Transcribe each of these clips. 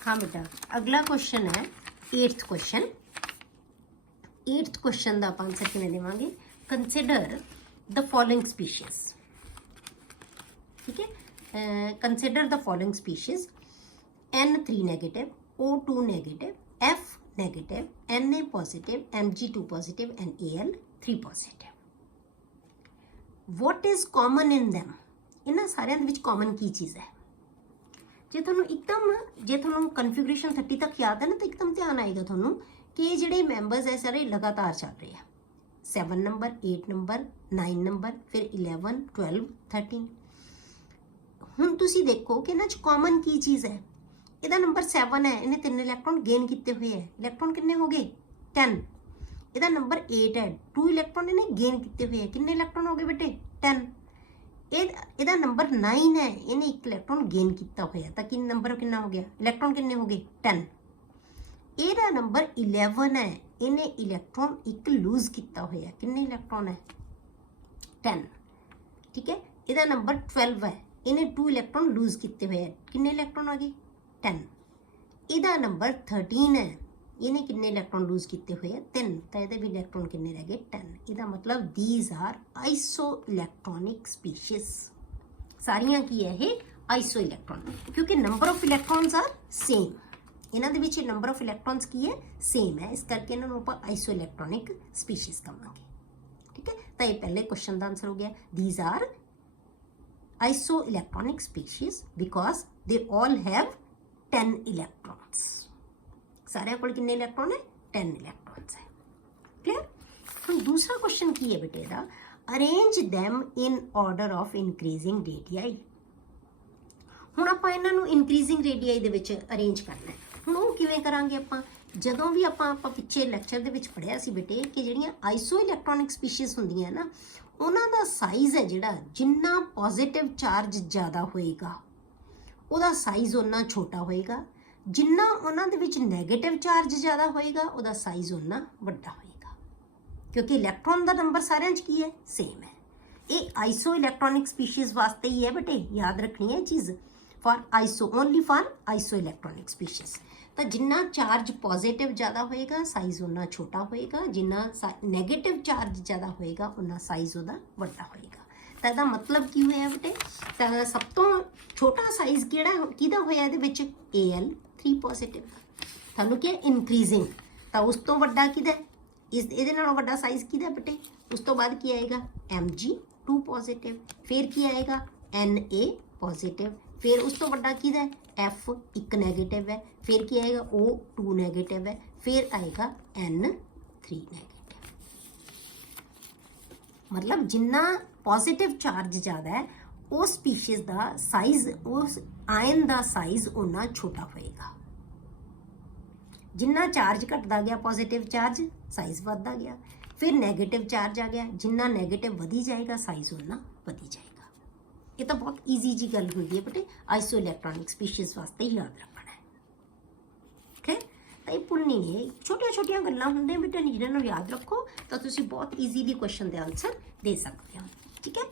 हाँ बेटा, अगला क्वेश्चन है 8th क्वेश्चन। 8th क्वेश्चन का आप आंसर किवें देवांगे? Consider the following species. ठीक है, consider the following species N3 negative, O2 negative, F negative, Na positive, Mg2 positive and Al3 positive. What is common in them? इन्हां सारियां दे विच common की चीज़ है? जे तुहानूं एकदम, जे तुहानूं कन्फिगरेशन 30 तक याद है ना, तो एकदम ध्यान आएगा तुहानूं कि ये जिहड़े मैंबर्स है सारे लगातार चल रहे हैं। 7 नंबर, 8 नंबर, 9 नंबर, फिर 11, 12, 13। हुण तुसीं देखो कि इन्हां च कॉमन की चीज़ है? इहदा नंबर 7 है, इन्हें 3 इलैक्ट्रॉन गेन किए हुए है। इलैक्ट्रॉन कितने हो गए? 10। इहदा नंबर 8 है, 2 इलैक्ट्रॉन इन्हें गेन किए हुए है। कितने इलैक्ट्रॉन हो गए बेटे? 10। इहदा नंबर 9 है, इन्हें 1 इलैक्ट्रॉन गेन किया हुआ है। तो कि नंबर कितना हो गया? इलैक्ट्रॉन कितने हो गए? 10। इहदा नंबर 11 है, इन्हें इलैक्ट्रॉन 1 लूज किया हुआ है। कितने इलैक्ट्रॉन है? 10। ठीक है, इहदा नंबर 12 है, इन्हें 2 इलैक्ट्रॉन लूज किए हुए हैं। कितने इलैक्ट्रॉन आ गए? 10। इहदा नंबर 13 है, इन्हें कितने इलैक्ट्रॉन लूज किए हुए हैं? 3। तो ये भी इलैक्ट्रॉन कितने रह गए? 10। इहदा मतलब these are isoelectronic species. सारियां की है ये? आइसो इलैक्ट्रॉन, क्योंकि number of electrons are same. इन्हां दे विच नंबर ऑफ इलैक्ट्रॉन्स की है? सेम है। इस करके इन्हां नूं आपां आइसो इलैक्ट्रॉनिक स्पीशीज कहांगे। ठीक है, तो ये पहले क्वेश्चन का आंसर हो गया। These are isoelectronic species because they all have 10 electrons. सारे कोल कितने इलैक्ट्रॉन है? 10 इलैक्ट्रॉन्स है। क्लियर? हम दूसरा क्वेश्चन की है बेटे दा, arrange them in order of increasing radii. हुण आपां इन्हां नूं इनक्रीजिंग रेडियाई दे विच अरेंज करना है। हुण ओह किवें करांगे आपां? जदों भी आपां पिछे लैक्चर दे विच पढ़िया सी बेटे कि जिहड़ियां आइसो इलैक्ट्रॉनिक स्पीशीज हुंदियां ना, उन्हां दा साइज़ है जिहड़ा, जिन्ना पॉजिटिव चार्ज ज़्यादा होएगा ਉਹਦਾ ਸਾਈਜ਼ ਉਨਾ ਛੋਟਾ ਹੋਏਗਾ, ਜਿੰਨਾ ਉਹਨਾਂ ਦੇ ਵਿੱਚ ਨੈਗੇਟਿਵ ਚਾਰਜ ਜ਼ਿਆਦਾ ਹੋਏਗਾ ਉਹਦਾ ਸਾਈਜ਼ ਉਨਾ ਵੱਡਾ ਹੋਏਗਾ, ਕਿਉਂਕਿ ਇਲੈਕਟ੍ਰੋਨ ਦਾ ਨੰਬਰ ਸਾਰਿਆਂ 'ਚ ਕੀ ਹੈ? ਸੇਮ ਹੈ। ਇਹ ਆਈਸੋ ਇਲੈਕਟ੍ਰੋਨਿਕ ਸਪੀਸ਼ੀਜ਼ ਵਾਸਤੇ ਹੀ ਹੈ ਬੇਟੇ, ਯਾਦ ਰੱਖਣੀ ਹੈ ਚੀਜ਼। For iso, only for isoelectronic species. ਤਾਂ ਜਿੰਨਾ ਚਾਰਜ ਪੋਜ਼ਿਟਿਵ ਜ਼ਿਆਦਾ ਹੋਏਗਾ ਸਾਈਜ਼ ਉਨਾ ਛੋਟਾ ਹੋਏਗਾ, ਜਿੰਨਾ ਨੈਗੇਟਿਵ ਚਾਰਜ ਜ਼ਿਆਦਾ ਹੋਏਗਾ ਉਨਾ ਸਾਈਜ਼ ਉਹਦਾ ਵੱਡਾ ਹੋਏਗਾ। तो यदा मतलब की होया बेटे? तो सब तो छोटा साइज किहड़ा होया इहदे विच? Al3 positive. थानू क्या इनक्रीजिंग, तो उस तो वड्डा किहदा? इहदे नालों वड्डा साइज किहदा बेटे? उस तो बाद की आएगा? Mg2 positive. फिर की आएगा? Na positive. फिर उस तो वड्डा किहदा? F1 नैगेटिव है। फिर की आएगा? O2 नैगेटिव है। फिर आएगा N3 नैगेटिव। मतलब जिन्ना पॉजिटिव चार्ज ज़्यादा है उस स्पीशीज़ का साइज, उस आयन का साइज उन्ना छोटा होएगा। जिन्ना चार्ज घटता गया पॉजिटिव चार्ज, साइज बढ़ता गया। फिर नैगेटिव चार्ज आ गया, जिन्ना नैगेटिव वधी जाएगा साइज उन्ना वधी जाएगा। ये तो बहुत ईजी जी गल होती है बेटे, आइसो इलैक्ट्रॉनिक स्पीशीज़ वास्ते ही याद रखना है। ठीक है, तो ये भुलनी नहीं, छोटिया छोटिया गल्लां होंदियां बेटे, जिन्हां नूं याद रखो तो तुसीं बहुत ईजीली क्वेश्चन के आंसर दे सकते हो। ठीक है,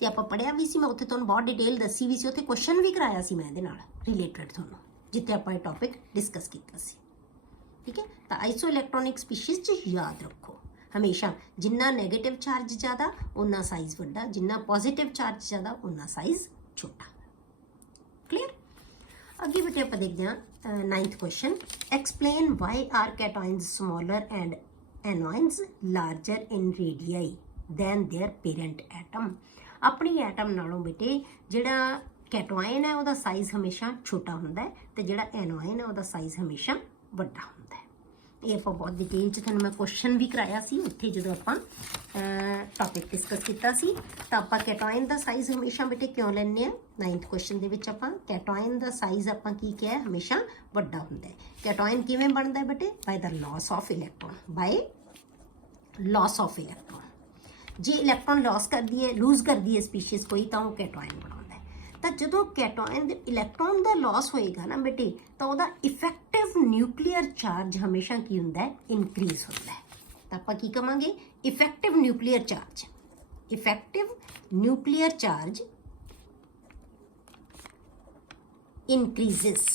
तो आप पढ़िया भी सी, मैं उत्थे तुहानूं बहुत डिटेल दसी भी सी, उत्थे क्वेश्चन भी कराया सी मैं इहदे नाल रिलेटेड तुहानूं, जिथे आपां टॉपिक डिस्कस कीता सी। ठीक है, तो आइसो इलैक्ट्रॉनिक स्पीशीज़ च याद रखो हमेशा, जिन्ना नैगेटिव चार्ज ज़्यादा उन्ना साइज वड्डा, जिन्ना पॉजिटिव चार्ज ज़्यादा उन्ना साइज छोटा। क्लियर? अगे बेटे आप देखते हैं 9th question. Explain why are cations smaller and anions larger in radii than their parent atom. अपनी एटम नालों बेटे जिहड़ा कैटोआयन है उसका साइज हमेशा छोटा होंदा है, तो जिहड़ा एनोआयन है उसका साइज हमेशा वड्डा होंदा है। ये आप बहुत डिटेल च तुहानूं मैं क्वेश्चन भी कराया सी उत्थे जदों आपां टॉपिक डिस्कस कीता सी। तो आपां कैटोआयन का साइज हमेशा बेटे क्यों लैंदे आ? 9th क्वेश्चन दे विच आपां कैटोआयन का साइज आपां की किया है? हमेशा वड्डा हुंदा है। कैटोआयन किवें बनदा है बेटे? By the loss of electron, by loss of electron. J electron loss कर दिए, लूज कर दिए स्पीशीज़ कोई, तो वो कैटोआयन बनाता है। तो जो कैटोआयन इलैक्ट्रॉन का लॉस होएगा ना बेटे, तो वह इफेक्टिव न्यूक्लीयर चार्ज हमेशा की होंदा है? इनक्रीज होता है। तो आप की कहांगे? Effective nuclear charge. Effective nuclear charge increases.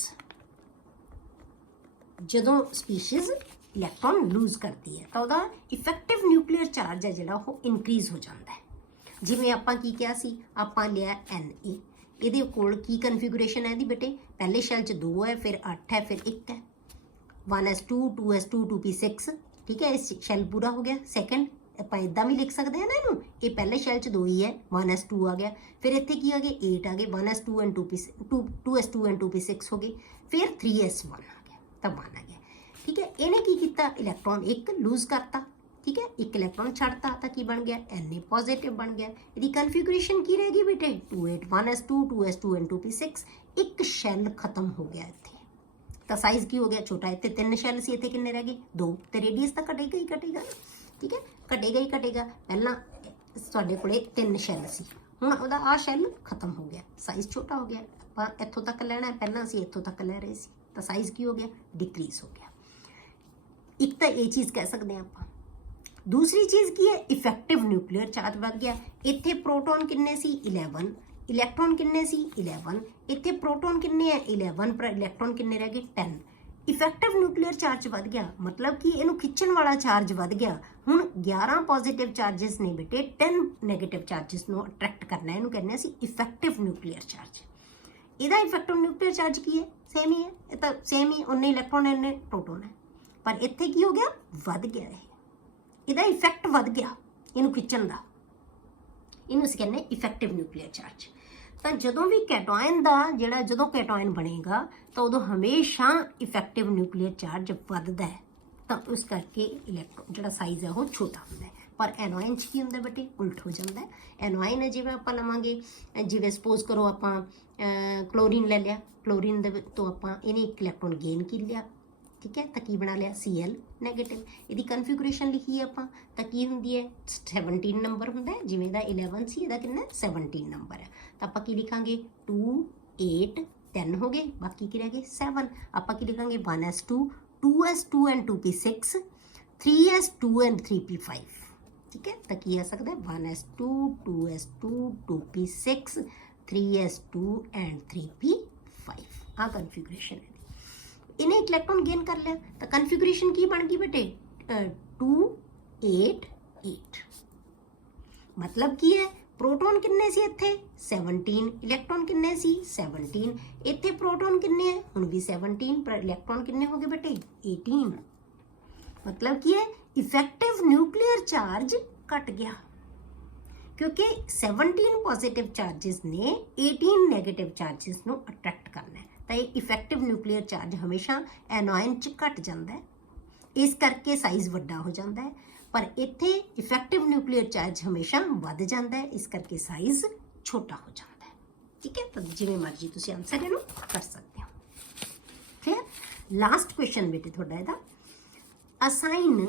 ਜਦੋਂ ਸਪੀਸ਼ੀਜ਼ ਇਲੈਕਟ੍ਰੋਨ ਲੂਜ਼ ਕਰਦੀ ਹੈ ਤਾਂ ਉਹਦਾ ਇਫੈਕਟਿਵ ਨਿਊਕਲੀਅਰ ਚਾਰਜ ਹੈ ਜਿਹੜਾ ਉਹ ਇਨਕਰੀਜ਼ ਹੋ ਜਾਂਦਾ ਹੈ। ਜਿਵੇਂ ਆਪਾਂ ਕੀ ਕਿਹਾ ਸੀ, ਆਪਾਂ ਲਿਆ Na, ਇਹਦੇ ਕੋਲ ਕੀ ਕਨਫੀਗੂਰੇਸ਼ਨ ਹੈ ਇਹਦੀ ਬੇਟੇ, ਪਹਿਲੇ ਸ਼ੈਲ 'ਚ 2 ਹੈ, ਫਿਰ 8 ਹੈ, ਫਿਰ 1 ਹੈ, 1s2 2s2 2p6, ਠੀਕ ਹੈ। ਇਹ ਸ਼ੈਲ ਪੂਰਾ ਹੋ ਗਿਆ। ਸੈਕੰਡ ਆਪਾਂ ਇਦਾਂ ਵੀ ਲਿਖ ਸਕਦੇ ਹਾਂ ਨਾ ਇਹਨੂੰ, ਇਹ ਪਹਿਲੇ ਸ਼ੈਲ 'ਚ 2 ਹੀ ਹੈ, 1s2 ਆ ਗਿਆ, ਫਿਰ ਇੱਥੇ ਕੀ ਆ ਗਏ 8 ਆ ਗਏ, 1s2 and 2s2 and 2p6 ਹੋ ਗਏ, ਫਿਰ 3s1 ਆ ਗਿਆ ਤਾਂ 1 ਆ ਗਿਆ, ਠੀਕ ਹੈ। ਇਹਨੇ ਕੀ ਕੀਤਾ, ਇਲੈਕਟ੍ਰੋਨ ਇੱਕ ਲੂਜ਼ ਕਰਤਾ, ਠੀਕ ਹੈ, ਇੱਕ ਇਲੈਕਟ੍ਰੋਨ ਛੱਡਤਾ ਤਾਂ ਕੀ ਬਣ ਗਿਆ, Na ਪੋਜ਼ਿਟਿਵ ਬਣ ਗਿਆ। ਇਹਦੀ ਕਨਫੀਗੂਰੇਸ਼ਨ ਕੀ ਰਹੇਗੀ ਬੇਟੇ, 2 8 1s2 2s2 ਐਂਡ 2p6, ਇੱਕ ਸ਼ੈਲ ਖਤਮ ਹੋ ਗਿਆ ਇੱਥੇ ਤਾਂ ਸਾਈਜ਼ ਕੀ ਹੋ ਗਿਆ ਛੋਟਾ। ਇੱਥੇ 3 ਸ਼ੈਲ ਸੀ, ਇੱਥੇ ਕਿੰਨੇ ਰਹਿ ਗਏ 2, ਤੇ ਰੇਡੀਅਸ ਤਾਂ ਘਟੇਗਾ ਹੀ ਘਟੇਗਾ, ਠੀਕ ਹੈ, ਘਟੇਗਾ ਹੀ ਘਟੇਗਾ। ਪਹਿਲਾਂ ਤੁਹਾਡੇ ਕੋਲੇ 3 ਸ਼ੈਲ ਸੀ, ਹੁਣ ਉਹਦਾ ਆਹ ਸ਼ੈਲ ਖਤਮ ਹੋ ਗਿਆ, ਸਾਈਜ਼ ਛੋਟਾ ਹੋ ਗਿਆ। ਆਪਾਂ ਇੱਥੋਂ ਤੱਕ ਲੈਣਾ, ਪਹਿਲਾਂ ਅਸੀਂ ਇੱਥੋਂ ਤੱਕ ਲੈ ਰਹੇ ਸੀ ਤਾਂ ਸਾਈਜ਼ ਕੀ ਹੋ ਗਿਆ, ਡਿਕਰੀਜ਼ ਹੋ ਗਿਆ। ਇੱਕ ਤਾਂ ਇਹ ਚੀਜ਼ ਕਹਿ ਸਕਦੇ ਹਾਂ ਆਪਾਂ। ਦੂਸਰੀ ਚੀਜ਼ ਕੀ ਹੈ, ਇਫੈਕਟਿਵ ਨਿਊਕਲੀਅਰ ਚਾਰਜ ਵੱਧ ਗਿਆ। ਇੱਥੇ ਪ੍ਰੋਟੋਨ ਕਿੰਨੇ ਸੀ 11, ਇਲੈਕਟ੍ਰੋਨ ਕਿੰਨੇ ਸੀ 11, ਇੱਥੇ ਪ੍ਰੋਟੋਨ ਕਿੰਨੇ ਹੈ 11, ਪਰ ਇਲੈਕਟ੍ਰੋਨ ਕਿੰਨੇ ਰਹਿ ਗਏ 10। ਇਫੈਕਟਿਵ ਨਿਊਕਲੀਅਰ ਚਾਰਜ ਵੱਧ ਗਿਆ, ਮਤਲਬ ਕਿ ਇਹਨੂੰ ਖਿੱਚਣ ਵਾਲਾ ਚਾਰਜ ਵੱਧ ਗਿਆ। ਹੁਣ 11 ਪੋਜ਼ਿਟਿਵ ਚਾਰजेस ਨੇ ਬੇਟੇ 10 ਨੈਗੇਟਿਵ ਚਾਰजेस ਨੂੰ ਅਟਰੈਕਟ ਕਰਨਾ, ਇਹਨੂੰ ਕਹਿੰਦੇ ਅਸੀਂ ਇਫੈਕਟਿਵ ਨਿਊਕਲੀਅਰ ਚਾਰਜ। ਇਹਦਾ ਇਫੈਕਟਿਵ ਨਿਊਕਲੀਅਰ ਚਾਰਜ ਕੀ ਹੈ, ਸੇਮ ਹੀ ਹੈ, ਇਹ ਤਾਂ ਸੇਮ ਹੀ, ਉਹਨੇ ਇਲੈਕਟ੍ਰੋਨ ਇਹਨੇ ਪ੍ਰੋਟੋਨ ਹੈ, ਪਰ ਇੱਥੇ ਕੀ ਹੋ ਗਿਆ, ਵੱਧ ਗਿਆ ਇਹਦਾ ਇਫੈਕਟ ਵੱਧ ਗਿਆ ਇਹਨੂੰ ਖਿੱਚਣ ਦਾ, ਇਹਨੂੰ ਅਸੀਂ ਕਹਿੰਦੇ ਇਫੈਕਟਿਵ ਨਿਊਕਲੀਅਰ ਚਾਰਜ। ਤਾਂ ਜਦੋਂ ਵੀ ਕੈਟਾਇਨ ਦਾ ਜਿਹੜਾ ਜਦੋਂ ਕੈਟਾਇਨ ਬਣੇਗਾ ਤਾਂ ਉਦੋਂ ਹਮੇਸ਼ਾ ਇਫੈਕਟਿਵ ਨਿਊਕਲੀਅਰ ਚਾਰਜ ਵੱਧਦਾ ਹੈ, ਤਾਂ ਉਸ ਕਰਕੇ ਇਲੈਕਟ੍ਰੋਨ ਜਿਹੜਾ ਸਾਈਜ਼ ਹੈ ਉਹ ਛੋਟਾ ਹੁੰਦਾ ਹੈ। ਪਰ ਐਨੋਇਨ 'ਚ ਕੀ ਹੁੰਦਾ ਬੇਟੇ, ਉਲਟ ਹੋ ਜਾਂਦਾ ਹੈ। ਐਨੋਇਨ ਹੈ, ਜਿਵੇਂ ਆਪਾਂ ਲਵਾਂਗੇ, ਜਿਵੇਂ ਸਪੋਜ਼ ਕਰੋ ਆਪਾਂ ਕਲੋਰੀਨ ਲੈ ਲਿਆ, ਕਲੋਰੀਨ ਦੇ ਤੋਂ ਆਪਾਂ ਇਹਨੇ ਇੱਕ ਇਲੈਕਟ੍ਰੋਨ ਗੇਨ ਕਰ ਲਿਆ, ਠੀਕ ਹੈ, ਤਾਂ ਕੀ ਬਣਾ ਲਿਆ Cl ਨੈਗੇਟਿਵ। ਇਹਦੀ ਕਨਫੀਗੂਰੇਸ਼ਨ ਲਿਖੀ ਆਪਾਂ ਤਾਂ ਕੀ ਹੁੰਦੀ ਹੈ 17 ਨੰਬਰ ਹੁੰਦਾ ਹੈ, ਜਿਵੇਂ ਦਾ 11 ਸੀ ਇਹਦਾ ਕਿੰਨਾ 17 ਨੰਬਰ ਹੈ, ਤਾਂ ਆਪਾਂ ਕੀ ਲਿਖਾਂਗੇ 2 8 10 ਹੋ ਗਏ, ਬਾਕੀ ਕੀ ਰਹਿ ਗਏ 7। ਆਪਾਂ ਕੀ ਲਿਖਾਂਗੇ 1s2 2s2 and 2p6 3s2 and 3p5, ਠੀਕ ਹੈ। ਤਾਂ ਕੀ ਆ ਸਕਦਾ 1s2 2s2 2p6 3s2 and 3p5, ਆ ਕਨਫੀਗੂਰੇਸ਼ਨ ਹੈ। ਇਹਨੇ ਇੱਕ ਇਲੈਕਟ੍ਰੋਨ ਗੇਨ ਕਰ ਲਿਆ ਤਾਂ ਕਨਫੀਗੂਰੇਸ਼ਨ ਕੀ ਬਣ ਗਈ ਬੇਟੇ 2 8 8। ਮਤਲਬ ਕੀ ਹੈ, ਪ੍ਰੋਟੋਨ ਕਿੰਨੇ ਸੀ ਇੱਥੇ 17, ਇਲੈਕਟ੍ਰੋਨ ਕਿੰਨੇ ਸੀ 17, ਇੱਥੇ ਪ੍ਰੋਟੋਨ ਕਿੰਨੇ ਹੈ ਹੁਣ ਵੀ 17, ਪਰ ਇਲੈਕਟ੍ਰੋਨ ਕਿੰਨੇ ਹੋ ਗਏ ਬੇਟੇ 18। ਮਤਲਬ ਕੀ ਹੈ, ਇਫੈਕਟਿਵ ਨਿਊਕਲੀਅਰ ਚਾਰਜ ਘਟ ਗਿਆ, ਕਿਉਂਕਿ 17 ਪੋਜ਼ਿਟਿਵ ਚਾਰजेस ਨੇ 18 ਨੈਗੇਟਿਵ ਚਾਰजेस ਨੂੰ ਅਟਰੈਕਟ ਕਰਨਾ ਹੈ। ਤਾਂ ਇਹ ਇਫੈਕਟਿਵ ਨਿਊਕਲੀਅਰ ਚਾਰਜ ਹਮੇਸ਼ਾ ਐਨੋਇਨ 'ਚ ਘਟ ਜਾਂਦਾ ਹੈ, ਇਸ ਕਰਕੇ ਸਾਈਜ਼ ਵੱਡਾ ਹੋ ਜਾਂਦਾ ਹੈ। ਪਰ ਇੱਥੇ ਇਫੈਕਟਿਵ ਨਿਊਕਲੀਅਰ ਚਾਰਜ ਹਮੇਸ਼ਾ ਵੱਧ ਜਾਂਦਾ ਹੈ, ਇਸ ਕਰਕੇ ਸਾਈਜ਼ ਛੋਟਾ ਹੋ ਜਾਂਦਾ ਹੈ, ਠੀਕ ਹੈ। ਤਾਂ ਜਿਵੇਂ ਮਰਜ਼ੀ ਤੁਸੀਂ ਆਨਸਰ ਇਹਨੂੰ ਕਰ ਸਕਦੇ ਹੋ। ਕਲੀਅਰ। ਲਾਸਟ ਕੁਐਸਚਨ ਬੇਟੇ ਤੁਹਾਡਾ ਇਹਦਾ, assign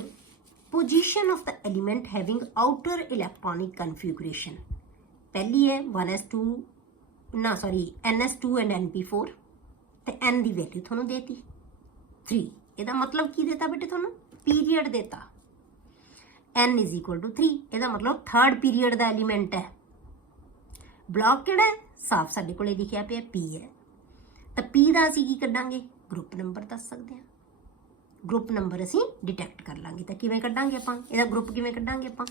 position of the element having outer electronic configuration। पहली है 1s2 ना सॉरी ns2 एंड np4 ਤੇ n ਦੀ ਵੈਲਿਊ ਤੁਹਾਨੂੰ ਦੇਤੀ 3। ਇਹਦਾ ਮਤਲਬ ਕੀ ਦੇਤਾ ਬੇਟੇ ਤੁਹਾਨੂੰ, ਪੀਰੀਅਡ ਦੇਤਾ n = 3, ਇਹਦਾ ਮਤਲਬ ਥਰਡ ਪੀਰੀਅਡ ਦਾ ਐਲੀਮੈਂਟ ਹੈ। ਬਲੌਕ ਕਿਹੜਾ ਹੈ, ਸਾਫ ਸਾਡੇ ਕੋਲੇ ਲਿਖਿਆ ਪਿਆ p ਹੈ, ਤਾਂ p ਦਾ ਅਸੀਂ ਕੀ ਕੱਢਾਂਗੇ, ਗਰੁੱਪ ਨੰਬਰ ਦੱਸ ਸਕਦੇ ਹਾਂ। ਗਰੁੱਪ ਨੰਬਰ ਅਸੀਂ ਡਿਟੈਕਟ ਕਰ ਲਾਂਗੇ, ਤਾਂ ਕਿਵੇਂ ਕੱਢਾਂਗੇ ਆਪਾਂ ਇਹਦਾ ਗਰੁੱਪ, ਕਿਵੇਂ ਕੱਢਾਂਗੇ ਆਪਾਂ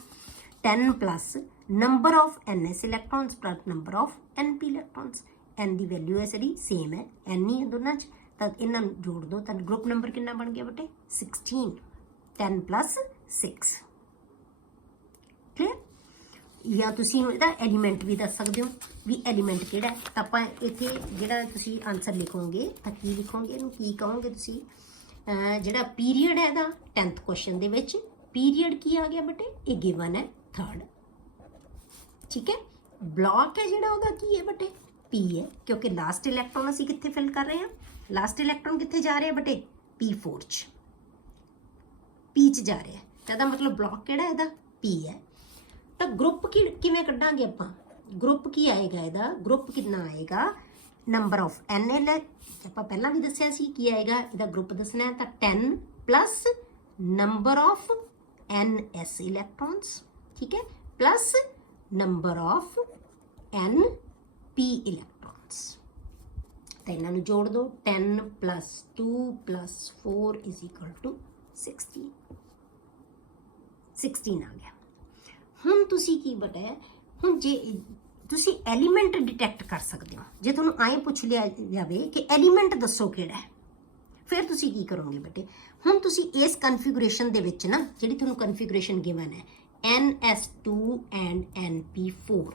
10 plus number of ns electrons plus number of np electrons. n the value ਹੈ ਸਾਡੀ ਸੇਮ ਹੈ, n ਹੀ ਹੈ ਦੋਨਾਂ 'ਚ, ਤਾਂ ਇਹਨਾਂ ਨੂੰ ਜੋੜ ਦਿਓ ਤਾਂ ਗਰੁੱਪ ਨੰਬਰ ਕਿੰਨਾ ਬਣ ਗਿਆ ਬੇਟੇ 16, 10 ਪਲੱਸ 6। ਕਲੀਅਰ। ਜਾਂ ਤੁਸੀਂ ਇਹਦਾ ਐਲੀਮੈਂਟ ਵੀ ਦੱਸ ਸਕਦੇ ਹੋ ਵੀ ਐਲੀਮੈਂਟ ਕਿਹੜਾ ਹੈ, ਤਾਂ ਆਪਾਂ ਇੱਥੇ ਜਿਹੜਾ ਤੁਸੀਂ ਆਨਸਰ ਲਿਖੋਗੇ ਤਾਂ ਕੀ ਲਿਖੋਗੇ, ਇਹਨੂੰ ਕੀ ਕਹੋਗੇ ਤੁਸੀਂ, ਜਿਹੜਾ ਪੀਰੀਅਡ ਹੈ ਇਹਦਾ 10th ਕੁਐਸਚਨ ਦੇ ਵਿੱਚ ਪੀਰੀਅਡ ਕੀ ਆ ਗਿਆ ਬੇਟੇ, ਇਹ ਗਿਵਨ ਹੈ ਥਰਡ, ਠੀਕ ਹੈ। ਬਲੌਕ ਹੈ ਜਿਹੜਾ ਉਹਦਾ ਕੀ ਹੈ ਬੇਟੇ p ਹੈ, ਕਿਉਂਕਿ ਲਾਸਟ ਇਲੈਕਟ੍ਰੋਨ ਅਸੀਂ ਕਿੱਥੇ ਫਿਲ ਕਰ ਰਹੇ ਹਾਂ, ਲਾਸਟ ਇਲੈਕਟ੍ਰੋਨ ਕਿੱਥੇ ਜਾ ਰਿਹਾ ਬੇਟੇ p4 'ਚ, p 'ਚ ਜਾ ਰਿਹਾ, ਤਾਂ ਇਹਦਾ ਮਤਲਬ ਬਲੌਕ ਕਿਹੜਾ ਇਹਦਾ p ਹੈ। ਤਾਂ ਗਰੁੱਪ ਕਿਵੇਂ ਕੱਢਾਂਗੇ ਆਪਾਂ, ਗਰੁੱਪ ਕੀ ਆਏਗਾ ਇਹਦਾ, ਗਰੁੱਪ ਕਿੰਨਾ ਆਏਗਾ, ਨੰਬਰ ਆਫ NL ਆਪਾਂ ਪਹਿਲਾਂ ਵੀ ਦੱਸਿਆ ਸੀ ਕੀ ਆਏਗਾ, ਇਹਦਾ ਗਰੁੱਪ ਦੱਸਣਾ ਹੈ ਤਾਂ 10 plus number of NS electrons, ਠੀਕ ਹੈ, plus number of NP electrons. ਤਾਂ ਇਹਨਾਂ ਨੂੰ ਜੋੜ ਦਿਓ 10 + 2 + 4 = 16 16 ਆ ਗਿਆ। ਹੁਣ ਤੁਸੀਂ ਕੀ ਬਟਾ ਹੁਣ ਜੇ ਤੁਸੀਂ ਐਲੀਮੈਂਟ ਡਿਟੈਕਟ ਕਰ ਸਕਦੇ ਹੋ, ਜੇ ਤੁਹਾਨੂੰ ਆਏ ਪੁੱਛ ਲਿਆ ਜਾਵੇ ਕਿ ਐਲੀਮੈਂਟ ਦੱਸੋ ਕਿਹੜਾ ਹੈ, ਫਿਰ ਤੁਸੀਂ ਕੀ ਕਰੋਗੇ ਬੇਟੇ। ਹੁਣ ਤੁਸੀਂ ਇਸ ਕਨਫੀਗੂਰੇਸ਼ਨ ਦੇ ਵਿੱਚ ਨਾ ਜਿਹੜੀ ਤੁਹਾਨੂੰ ਕਨਫੀਗੂਰੇਸ਼ਨ ਗਿਵਨ ਹੈ NS2 ਐਂਡ NP4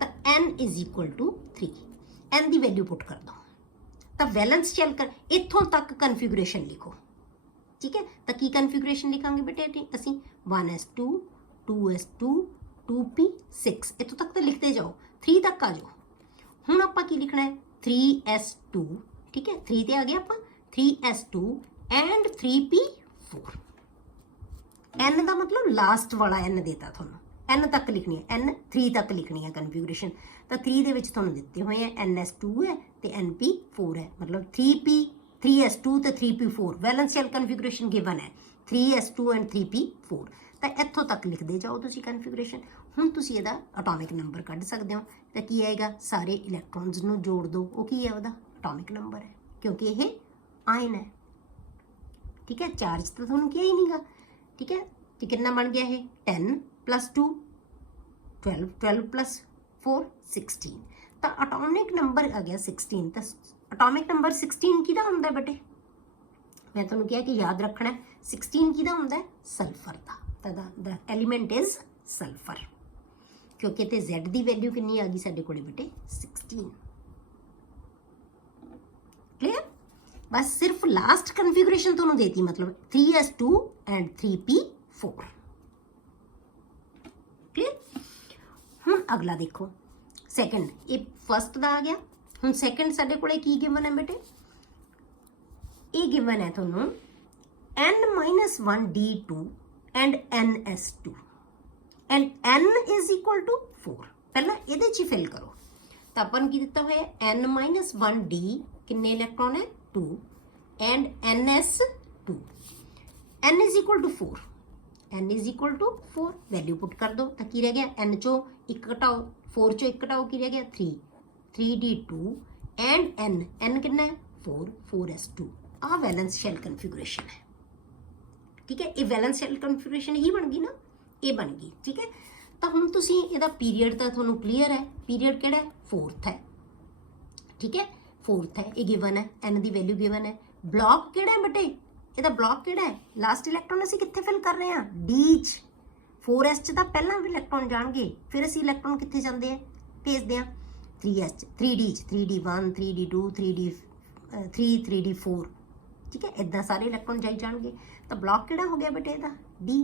ਤਾਂ n = 3 n ਦੀ ਵੈਲਿਊ ਪੁੱਟ ਕਰ ਦਿਓ ਤਾਂ ਵੈਲੈਂਸ ਸ਼ੈਲ ਕਰ ਇੱਥੋਂ ਤੱਕ ਕਨਫੀਗੂਰੇਸ਼ਨ ਲਿਖੋ। ਠੀਕ ਹੈ, ਤਾਂ ਕੀ ਕਨਫੀਗੂਰੇਸ਼ਨ ਲਿਖਾਂਗੇ ਬੇਟੇ ਅਸੀਂ 1s2 2s2 2p6 ਇੱਥੋਂ ਤੱਕ ਤਾਂ ਲਿਖਦੇ ਜਾਓ 3 ਤੱਕ ਆ ਜਾਓ। ਹੁਣ ਆਪਾਂ ਕੀ ਲਿਖਣਾ ਹੈ 3s2 ਠੀਕ ਹੈ 3 ਤੇ ਆ ਗਿਆ ਆਪਾਂ 3s2 ਐਂਡ 3p4 n ਦਾ ਮਤਲਬ ਲਾਸਟ ਵਾਲਾ n ਦੇਤਾ ਤੁਹਾਨੂੰ n ਤੱਕ ਲਿਖਣੀ ਹੈ n 3 ਤੱਕ ਲਿਖਣੀ ਹੈ ਕਨਫੀਗੂਰੇਸ਼ਨ। ਤਾਂ 3 ਦੇ ਵਿੱਚ ਤੁਹਾਨੂੰ ਦਿੱਤੇ ਹੋਏ ਹੈ ns2 ਹੈ ਤੇ np4 ਹੈ ਮਤਲਬ 3s2 ਤੇ 3p4 ਵੈਲੈਂਸ ਸ਼ੈਲ ਕਨਫੀਗੂਰੇਸ਼ਨ ਗਿਵਨ ਹੈ 3s2 ਐਂਡ 3p4 ਤਾਂ ਇੱਥੋਂ ਤੱਕ ਲਿਖਦੇ ਜਾਓ ਤੁਸੀਂ ਕਨਫੀਗੂਰੇਸ਼ਨ। ਹੁਣ ਤੁਸੀਂ ਇਹਦਾ ਐਟੋਮਿਕ ਨੰਬਰ ਕੱਢ ਸਕਦੇ ਹੋ ਤਾਂ ਕੀ ਆਏਗਾ ਸਾਰੇ ਇਲੈਕਟ੍ਰੋਨਸ ਨੂੰ ਜੋੜ ਦਿਓ ਉਹ ਕੀ ਹੈ ਉਹਦਾ ਐਟੋਮਿਕ ਨੰਬਰ ਹੈ ਕਿਉਂਕਿ ਇਹ ਆਇਨ ਹੈ। ਠੀਕ ਹੈ, ਚਾਰਜ ਤਾਂ ਤੁਹਾਨੂੰ ਕਿਹਾ ਹੀ ਨਹੀਂਗਾ। ਠੀਕ ਹੈ, ਤੇ ਕਿੰਨਾ ਬਣ ਗਿਆ ਇਹ 10 + 2 12 12 + 4 16 ਤਾਂ ਐਟੋਮਿਕ ਨੰਬਰ ਆ ਗਿਆ 16। ਤਾਂ ਐਟੋਮਿਕ ਨੰਬਰ 16 ਕਿਹਦਾ ਹੁੰਦਾ ਬੇਟੇ, ਮੈਂ ਤੁਹਾਨੂੰ ਕਿਹਾ ਕਿ ਯਾਦ ਰੱਖਣਾ 16 ਕਿਹਦਾ ਹੁੰਦਾ ਸਲਫਰ ਦਾ। ਤਾਂ ਦਾ ਐਲੀਮੈਂਟ ਇਜ਼ ਸਲਫਰ ਕਿਉਂਕਿ ਤੇ Z ਦੀ ਵੈਲਿਊ ਕਿੰਨੀ ਆ ਗਈ ਸਾਡੇ ਕੋਲੇ ਬੇਟੇ 16। ਕਲੀਅਰ, ਬਸ ਸਿਰਫ ਲਾਸਟ ਕਨਫੀਗੂਰੇਸ਼ਨ ਤੁਹਾਨੂੰ ਦੇਤੀ ਮਤਲਬ 3s2 ਐਂਡ 3p4 ਕਲੀਅਰ। ਹੁਣ ਅਗਲਾ ਦੇਖੋ ਸੈਕੰਡ, ਇਹ ਫਸਟ ਦਾ ਆ ਗਿਆ। ਹੁਣ ਸੈਕੰਡ ਸਾਡੇ ਕੋਲੇ ਕੀ ਗਿਵਨ ਹੈ ਬੇਟੇ, ਇਹ ਗਿਵਨ ਹੈ ਤੁਹਾਨੂੰ n-1 d2 and ns2 and n = 4। ਪਹਿਲਾਂ ਇਹਦੇ 'ਚ ਹੀ ਫਿਲ ਕਰੋ ਤਾਂ ਆਪਾਂ ਨੂੰ ਕੀ ਦਿੱਤਾ ਹੋਇਆ n-1 d ਕਿੰਨੇ ਇਲੈਕਟ੍ਰੋਨ ਹੈ 2 and ns2 n = 4 n = 4 value put ਕਰ ਦਿਓ ਤਾਂ ਕੀ ਰਹਿ ਗਿਆ n ਚੋਂ 1 ਘਟਾਓ 4 ਚੋਂ 1 ਘਟਾਓ ਕੀ ਰਹਿ ਗਿਆ 3 3d2 ਐਂਡ n ਕਿੰਨਾ ਹੈ 4 4s2 ਆਹ ਵੈਲੈਂਸ ਸ਼ੈਲ ਕਨਫੀਗੂਰੇਸ਼ਨ ਹੈ। ਠੀਕ ਹੈ, ਇਹ ਵੈਲੈਂਸ ਸ਼ੈਲ ਕਨਫੀਗੂਰੇਸ਼ਨ ਹੀ ਬਣ ਗਈ ਨਾ, ਇਹ ਬਣ ਗਈ। ਠੀਕ ਹੈ, ਤਾਂ ਹੁਣ ਤੁਸੀਂ ਇਹਦਾ ਪੀਰੀਅਡ ਤਾਂ ਤੁਹਾਨੂੰ ਕਲੀਅਰ ਹੈ, ਪੀਰੀਅਡ ਕਿਹੜਾ ਹੈ 4th ਹੈ। ਠੀਕ ਹੈ 4th ਹੈ, ਇਹ ਗਿਵਨ ਹੈ n ਦੀ ਵੈਲਿਊ ਗਿਵਨ ਹੈ। ਬਲੌਕ ਕਿਹੜਾ ਹੈ ਬੇਟੇ, ਇਹਦਾ ਬਲੌਕ ਕਿਹੜਾ ਹੈ ਲਾਸਟ ਇਲੈਕਟ੍ਰੋਨ ਅਸੀਂ ਕਿੱਥੇ ਫਿਲ ਕਰ ਰਹੇ ਹਾਂ d 'ਚ 4s 'ਚ ਤਾਂ ਪਹਿਲਾਂ ਵੀ ਇਲੈਕਟ੍ਰੋਨ ਜਾਣਗੇ ਫਿਰ ਅਸੀਂ ਇਲੈਕਟ੍ਰੋਨ ਕਿੱਥੇ ਜਾਂਦੇ ਆ ਭੇਜਦੇ ਆ 3s 'ਚ 3d 'ਚ 3d1 3d2 3d3 3d4 ਠੀਕ ਹੈ ਇਦਾਂ ਸਾਰੇ ਇਲੈਕਟ੍ਰੋਨ ਜਾਈ ਜਾਣਗੇ। ਤਾਂ ਬਲੌਕ ਕਿਹੜਾ ਹੋ ਗਿਆ ਬੇਟੇ ਇਹਦਾ d।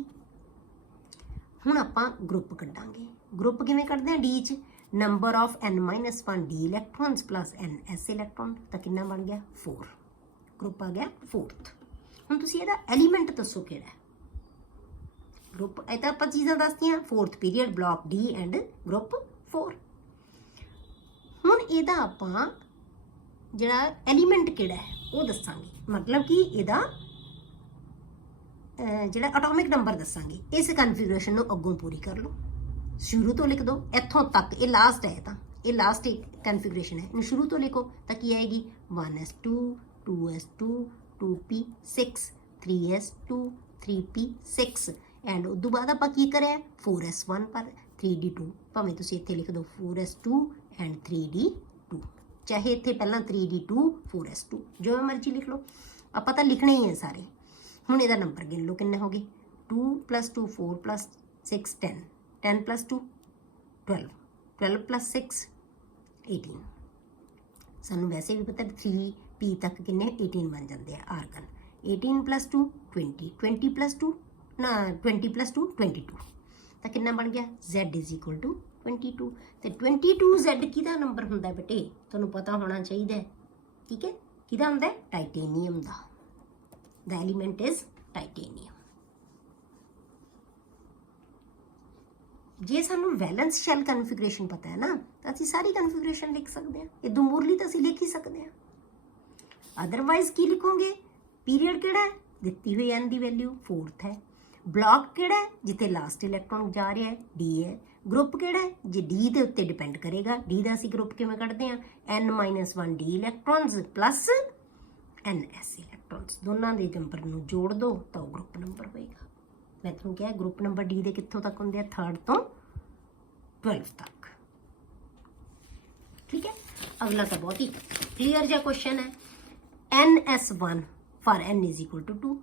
ਹੁਣ ਆਪਾਂ ਗਰੁੱਪ ਕੱਢਾਂਗੇ, ਗਰੁੱਪ ਕਿਵੇਂ ਕੱਢਦੇ ਆ d 'ਚ number of n-1 d electrons plus ns electron ਤਾਂ ਕਿੰਨਾ ਬਣ ਗਿਆ 4 ਗਰੁੱਪ ਆ ਗਿਆ 4th। ਹੁਣ ਤੁਸੀਂ ਇਹਦਾ ਐਲੀਮੈਂਟ ਦੱਸੋ ਕਿਹੜਾ ਹੈ ਗਰੁੱਪ, ਇਹ ਤਾਂ ਆਪਾਂ ਚੀਜ਼ਾਂ ਦੱਸਦੀਆਂ 4th period block d and group 4। ਹੁਣ ਇਹਦਾ ਆਪਾਂ ਜਿਹੜਾ ਐਲੀਮੈਂਟ ਕਿਹੜਾ ਹੈ ਉਹ ਦੱਸਾਂਗੇ ਮਤਲਬ ਕਿ ਇਹਦਾ ਜਿਹੜਾ ਐਟੋਮਿਕ ਨੰਬਰ ਦੱਸਾਂਗੇ। ਇਸ ਕਨਫੀਗੂਰੇਸ਼ਨ ਨੂੰ ਅੱਗੋਂ ਪੂਰੀ ਕਰ ਲਓ, ਸ਼ੁਰੂ ਤੋਂ ਲਿਖ ਦਿਓ ਇੱਥੋਂ ਤੱਕ, ਇਹ ਲਾਸਟ ਹੈ ਤਾਂ ਇਹ ਲਾਸਟ ਕਨਫੀਗੂਰੇਸ਼ਨ ਹੈ, ਇਹਨੂੰ ਸ਼ੁਰੂ ਤੋਂ ਲਿਖੋ ਤਾਂ ਕੀ ਆਏਗੀ 1s2 2s2 2p6 3s2 3p6 and ਉਸ ਤੋਂ ਬਾਅਦ ਆਪਾਂ ਕੀ ਕਰਿਆ 4s1 ਪਰ 3d2 ਭਾਵੇਂ ਤੁਸੀਂ ਇੱਥੇ ਲਿਖ ਦਿਓ 4s2 ਐਂਡ 3d2 ਚਾਹੇ ਇੱਥੇ ਪਹਿਲਾਂ 3d2 4s2 ਜੋ ਮਰਜ਼ੀ ਲਿਖ ਲਓ, ਆਪਾਂ ਤਾਂ ਲਿਖਣੇ ਹੀ ਹੈ ਸਾਰੇ। ਹੁਣ ਇਹਦਾ ਨੰਬਰ ਗਿਣ ਲਓ ਕਿੰਨੇ ਹੋ ਗਏ 2 + 2 4 + 6 10 10 + 2 12 12 + 6 18 ਸਾਨੂੰ ਵੈਸੇ ਵੀ ਪਤਾ 3p ਤੱਕ ਕਿੰਨੇ 18 ਬਣ ਜਾਂਦੇ ਆ ਆਰਗਨ 18 + 2 20 20 + 2 ਨਾ 20 + 2 22 ਤਾਂ ਕਿੰਨਾ ਬਣ ਗਿਆ z = 22 ਤੇ 22z ਕਿਹਦਾ ਨੰਬਰ ਹੁੰਦਾ ਬੇਟੇ ਤੁਹਾਨੂੰ ਪਤਾ ਹੋਣਾ ਚਾਹੀਦਾ ਹੈ। ਠੀਕ ਹੈ, ਕਿਹਦਾ ਹੁੰਦਾ titanium the, the element is titanium। ਜੇ ਸਾਨੂੰ ਵੈਲੈਂਸ ਸ਼ੈਲ ਕਨਫੀਗੂਰੇਸ਼ਨ ਪਤਾ ਹੈ ਨਾ ਤਾਂ ਅਸੀਂ ਸਾਰੀ ਕਨਫੀਗੂਰੇਸ਼ਨ ਲਿਖ ਸਕਦੇ ਹਾਂ, ਇਹ ਦੋ ਮੂਰਲੀ ਤਾਂ ਅਸੀਂ ਲਿਖ ਹੀ ਸਕਦੇ ਹਾਂ। ਅਦਰਵਾਈਜ਼ ਕੀ ਲਿਖੋਗੇ ਪੀਰੀਅਡ ਕਿਹੜਾ ਹੈ ਦਿੱਤੀ ਹੋਈ n ਦੀ ਵੈਲਿਊ 4th ਹੈ, ਬਲੌਕ ਕਿਹੜਾ ਹੈ ਜਿੱਥੇ ਲਾਸਟ ਇਲੈਕਟ੍ਰੋਨ ਜਾ ਰਿਹਾ ਹੈ d ਹੈ, ਗਰੁੱਪ ਕਿਹੜਾ ਹੈ ਜੇ ਡੀ ਦੇ ਉੱਤੇ ਡਿਪੈਂਡ ਕਰੇਗਾ। ਡੀ ਦਾ ਅਸੀਂ ਗਰੁੱਪ ਕਿਵੇਂ ਕੱਢਦੇ ਹਾਂ n-1 D electrons plus ns electrons, ਦੋਨਾਂ ਦੇ ਨੰਬਰ ਨੂੰ ਜੋੜ ਦਿਓ ਤਾਂ ਉਹ ਗਰੁੱਪ ਨੰਬਰ ਹੋਏਗਾ। ਮੈਂ ਤੁਹਾਨੂੰ ਕਿਹਾ ਗਰੁੱਪ ਨੰਬਰ ਡੀ ਦੇ ਕਿੱਥੋਂ ਤੱਕ ਹੁੰਦੇ ਆ 3rd ਤੋਂ 12th ਤੱਕ। ਠੀਕ ਹੈ, ਅਗਲਾ ਤਾਂ ਬਹੁਤ ਹੀ ਕਲੀਅਰ ਜਿਹਾ ਕੁਐਸਚਨ ਹੈ ns1 for n is equal to 2,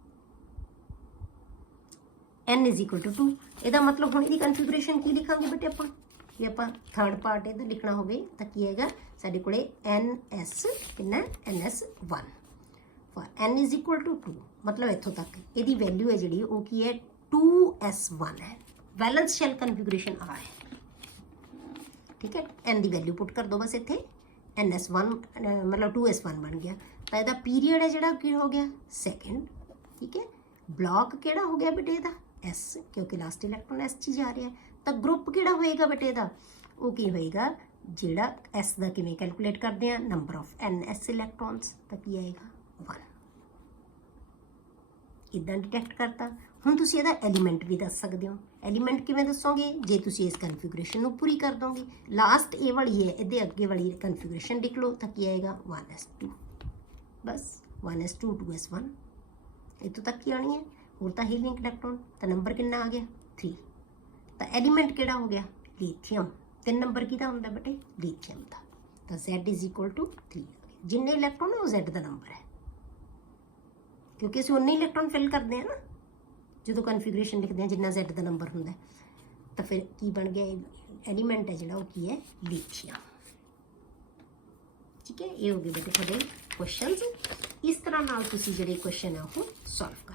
n is equal to 2। ਇਹਦਾ ਮਤਲਬ ਹੁਣ ਇਹਦੀ ਕਨਫੀਗਰੇਸ਼ਨ ਕੀ ਲਿਖਾਂਗੇ ਬੇਟੇ ਆਪਾਂ, ਜੇ ਆਪਾਂ ਥਰਡ ਪਾਰਟ ਇਹਦਾ ਲਿਖਣਾ ਹੋਵੇ ਤਾਂ ਕੀ ਆਏਗਾ ਸਾਡੇ ਕੋਲੇ ns ਕਿੰਨਾ ns1 for n is equal to 2, ਮਤਲਬ ਇੱਥੋਂ ਤੱਕ ਇਹਦੀ ਵੈਲਿਊ ਹੈ ਜਿਹੜੀ ਉਹ ਕੀ ਹੈ 2s1 ਹੈ। ਵੈਲੈਂਸ ਸ਼ੈਲ ਕਨਫੀਗਰੇਸ਼ਨ ਆ ਹੈ। ਠੀਕ ਹੈ, n ਦੀ ਵੈਲਿਊ ਪੁੱਟ ਕਰ ਦੋ ਬਸ ਇੱਥੇ, ns1 ਮਤਲਬ 2s1 ਬਣ ਗਿਆ। ਤਾਂ ਇਹਦਾ ਪੀਰੀਅਡ ਹੈ ਜਿਹੜਾ ਕੀ ਹੋ ਗਿਆ ਸੈਕਿੰਡ। ਠੀਕ ਹੈ, ਬਲੌਕ ਕਿਹੜਾ ਹੋ ਗਿਆ ਬੇਟੇ ਇਹਦਾ s, ਕਿਉਂਕਿ ਲਾਸਟ ਇਲੈਕਟ੍ਰੋਨ s 'ਚ ਜਾ ਰਿਹਾ ਹੈ। ਤਾਂ ਗਰੁੱਪ ਕਿਹੜਾ ਹੋਏਗਾ ਬੇਟੇ ਇਹਦਾ, ਉਹ ਕੀ ਹੋਏਗਾ ਜਿਹੜਾ s ਦਾ ਕਿਵੇਂ ਕੈਲਕੂਲੇਟ ਕਰਦੇ ਆ ਨੰਬਰ ਆਫ ns ਇਲੈਕਟ੍ਰੋਨਸ, ਤਾਂ ਕੀ ਆਏਗਾ 1। ਇੱਦਾਂ ਡਿਟੈਕਟ ਕਰਤਾ। ਹੁਣ ਤੁਸੀਂ ਇਹਦਾ ਐਲੀਮੈਂਟ ਵੀ ਦੱਸ ਸਕਦੇ ਹੋ। ਐਲੀਮੈਂਟ ਕਿਵੇਂ ਦੱਸੋਗੇ ਜੇ ਤੁਸੀਂ ਇਸ ਕਨਫੀਗਰੇਸ਼ਨ ਨੂੰ ਪੂਰੀ ਕਰ ਦੋਗੇ। ਲਾਸਟ ਇਹ ਵਾਲੀ ਹੈ, ਇਹਦੇ ਅੱਗੇ ਵਾਲੀ ਕਨਫੀਗਰੇਸ਼ਨ ਲਿਖ ਲਓ ਤਾਂ ਕੀ ਆਏਗਾ 1s2, ਬਸ 1s2 2s1, ਇੱਥੋਂ ਤੱਕ ਕੀ ਆਉਣੀ ਹੈ। ਹੋਰ ਤਾਂ ਹੀ ਲਿੰਕ ਇਲੈਕਟ੍ਰੋਨ, ਤਾਂ ਨੰਬਰ ਕਿੰਨਾ ਆ ਗਿਆ 3। ਤਾਂ ਐਲੀਮੈਂਟ ਕਿਹੜਾ ਹੋ ਗਿਆ ਲੀਥੀਅਮ। 3 ਨੰਬਰ ਕਿਹਦਾ ਹੁੰਦਾ ਬੇਟੇ ਲੀਥੀਅਮ ਦਾ। ਤਾਂ z ਇਜ਼ ਇਕੁਅਲ ਟੂ 3, ਜਿੰਨੇ ਇਲੈਕਟ੍ਰੋਨ ਉਹ z ਦਾ ਨੰਬਰ ਹੈ, ਕਿਉਂਕਿ ਅਸੀਂ ਉਨੇ ਇਲੈਕਟ੍ਰੋਨ ਫਿਲ ਕਰਦੇ ਹਾਂ ਨਾ ਜਦੋਂ ਕਨਫੀਗਰੇਸ਼ਨ ਲਿਖਦੇ ਹਾਂ ਜਿੰਨਾ z ਦਾ ਨੰਬਰ ਹੁੰਦਾ। ਤਾਂ ਫਿਰ ਕੀ ਬਣ ਗਿਆ ਐਲੀਮੈਂਟ ਹੈ ਜਿਹੜਾ ਉਹ ਕੀ ਹੈ ਲੀਥੀਅਮ। ਠੀਕ ਹੈ, ਇਹ ਹੋ ਗਏ ਬੇਟੇ ਤੁਹਾਡੇ ਕੁਐਸਚਨਸ। ਇਸ ਤਰ੍ਹਾਂ ਨਾਲ ਤੁਸੀਂ ਜਿਹੜੇ ਕੁਐਸਚਨ ਆ ਉਹ ਸੋਲਵ